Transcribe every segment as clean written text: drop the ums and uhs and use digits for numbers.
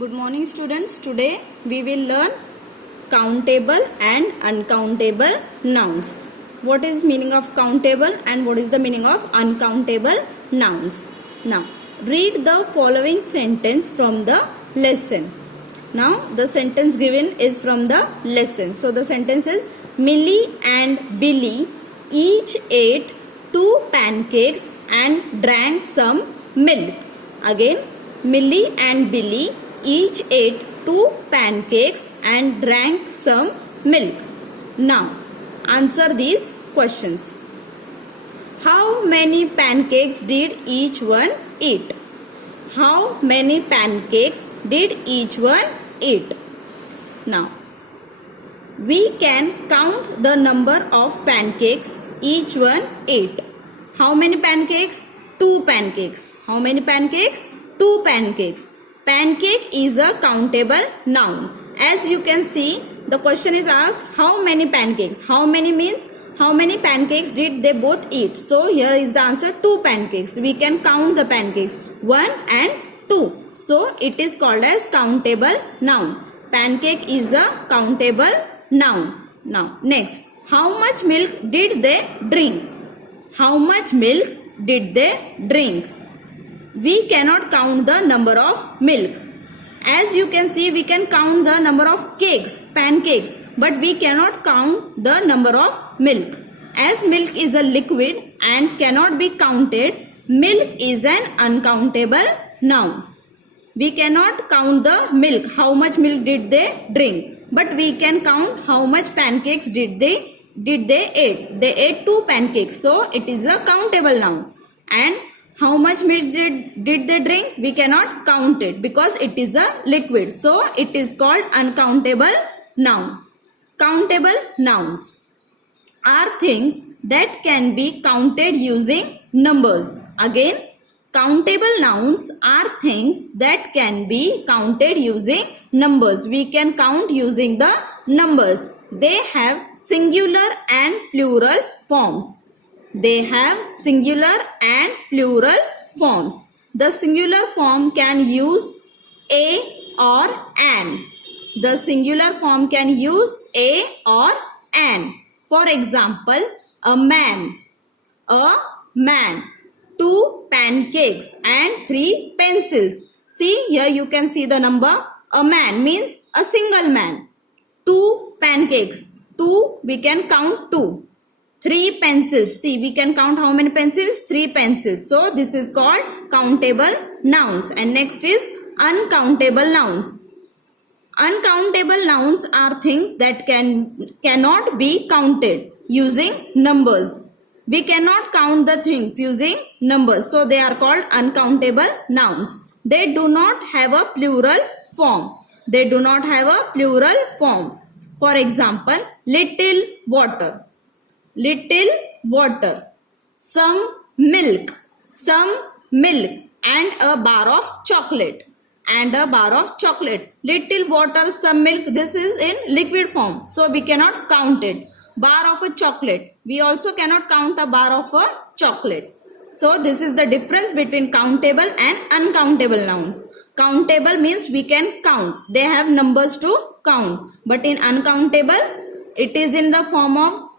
Good morning students. Today we will learn countable and uncountable nouns. What is meaning of countable and what is the meaning of uncountable nouns? Now read the following sentence from the lesson. Now the sentence given is from the lesson. So the sentence is Millie and Billy each ate 2 pancakes and drank some milk. Again, Millie and Billy each ate 2 pancakes and drank some milk. Now, answer these questions. How many pancakes did each one eat? How many pancakes did each one eat? Now, we can count the number of pancakes each one ate. How many pancakes? 2 pancakes. How many pancakes? 2 pancakes. Pancake is a countable noun. As you can see, the question is asked how many pancakes. How many means how many pancakes did they both eat. So here is the answer 2 pancakes. We can count the pancakes 1 and 2. So it is called as countable noun. Pancake is a countable noun. Now next, how much milk did they drink? How much milk did they drink? We cannot count the number of milk. As you can see, we can count the number of cakes, pancakes, but we cannot count the number of milk. As milk is a liquid and cannot be counted, milk is an uncountable noun. We cannot count the milk, how much milk did they drink, but we can count how much pancakes did they ate. They ate 2 pancakes, so it is a countable noun. And how much milk did they drink? We cannot count it because it is a liquid. So it is called uncountable noun. Countable nouns are things that can be counted using numbers. Again, countable nouns are things that can be counted using numbers. We can count using the numbers. They have singular and plural forms. They have singular and plural forms. The singular form can use a or an. The singular form can use a or an. For example, a man, 2 pancakes and 3 pencils. See, here you can see the number. A man means a single man. 2 pancakes, 2, we can count 2. 3 pencils. See, we can count how many pencils? 3 pencils. So, this is called countable nouns. And next is uncountable nouns. Uncountable nouns are things that cannot be counted using numbers. We cannot count the things using numbers. So, they are called uncountable nouns. They do not have a plural form. They do not have a plural form. For example, little water. Little water, some milk, and a bar of chocolate, Little water, some milk, this is in liquid form, so we cannot count it. Bar of a chocolate, we also cannot count a bar of a chocolate. So this is the difference between countable and uncountable nouns. Countable means we can count, they have numbers to count, but in uncountable, it is in the form of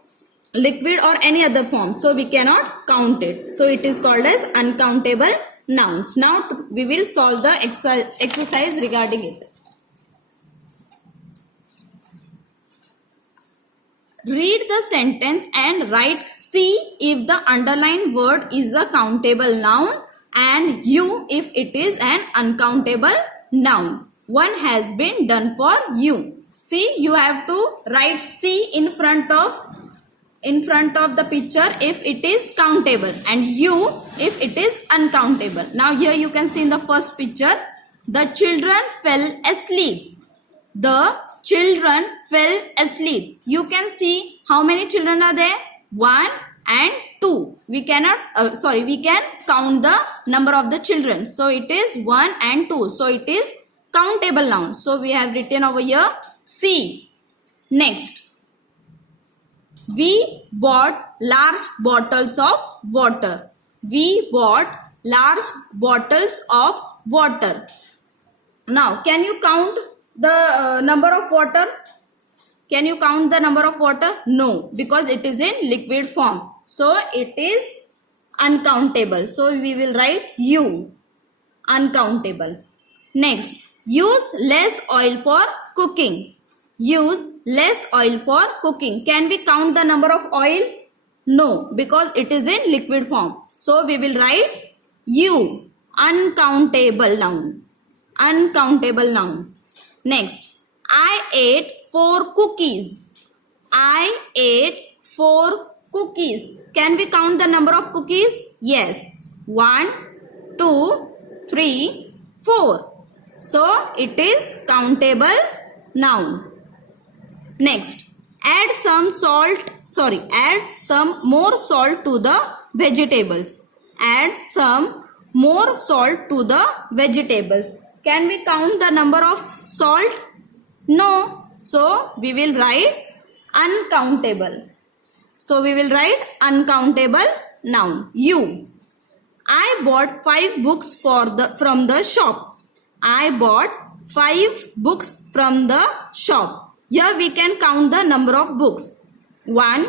liquid or any other form, so we cannot count it. So it is called as uncountable nouns. Now we will solve the exercise regarding it. Read the sentence and write C if the underlined word is a countable noun and U if it is an uncountable noun. One has been done for you. See, you have to write C in front of the picture if it is countable and U if it is uncountable. Now here you can see in the first picture, the children fell asleep. The children fell asleep. You can see how many children are there? 1 and 2. We can count the number of the children. So it is 1 and 2. So it is countable noun. So we have written over here C. Next, we bought large bottles of water. We bought large bottles of water. Now, can you count the number of water? Can you count the number of water? No, because it is in liquid form. So, it is uncountable. So, we will write U, uncountable. Next, use less oil for cooking. Use less oil for cooking. Can we count the number of oil? No, because it is in liquid form. So, we will write U, uncountable noun. Uncountable noun. Next, I ate 4 cookies. I ate 4 cookies. Can we count the number of cookies? Yes. 1, 2, 3, 4. So, it is countable noun. Next, add some more salt to the vegetables. Add some more salt to the vegetables. Can we count the number of salt? No. So, we will write uncountable. So, we will write uncountable noun. U. I bought 5 books from the shop. I bought 5 books from the shop. Here we can count the number of books. 1,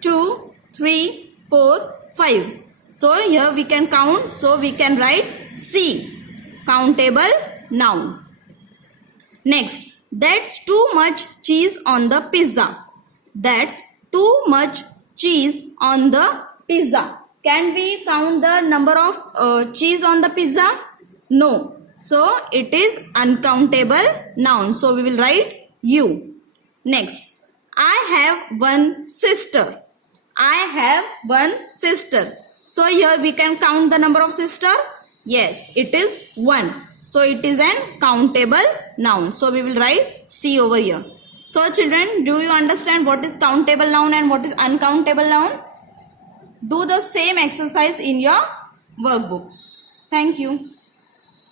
2, 3, 4, 5. So, here we can count. So, we can write C. Countable noun. Next, that's too much cheese on the pizza. That's too much cheese on the pizza. Can we count the number of cheese on the pizza? No. So, it is uncountable noun. So, we will write U. Next, I have one sister. I have one sister. So, here we can count the number of sister. Yes, it is 1. So, it is an countable noun. So, we will write C over here. So, children, do you understand what is countable noun and what is uncountable noun? Do the same exercise in your workbook. Thank you.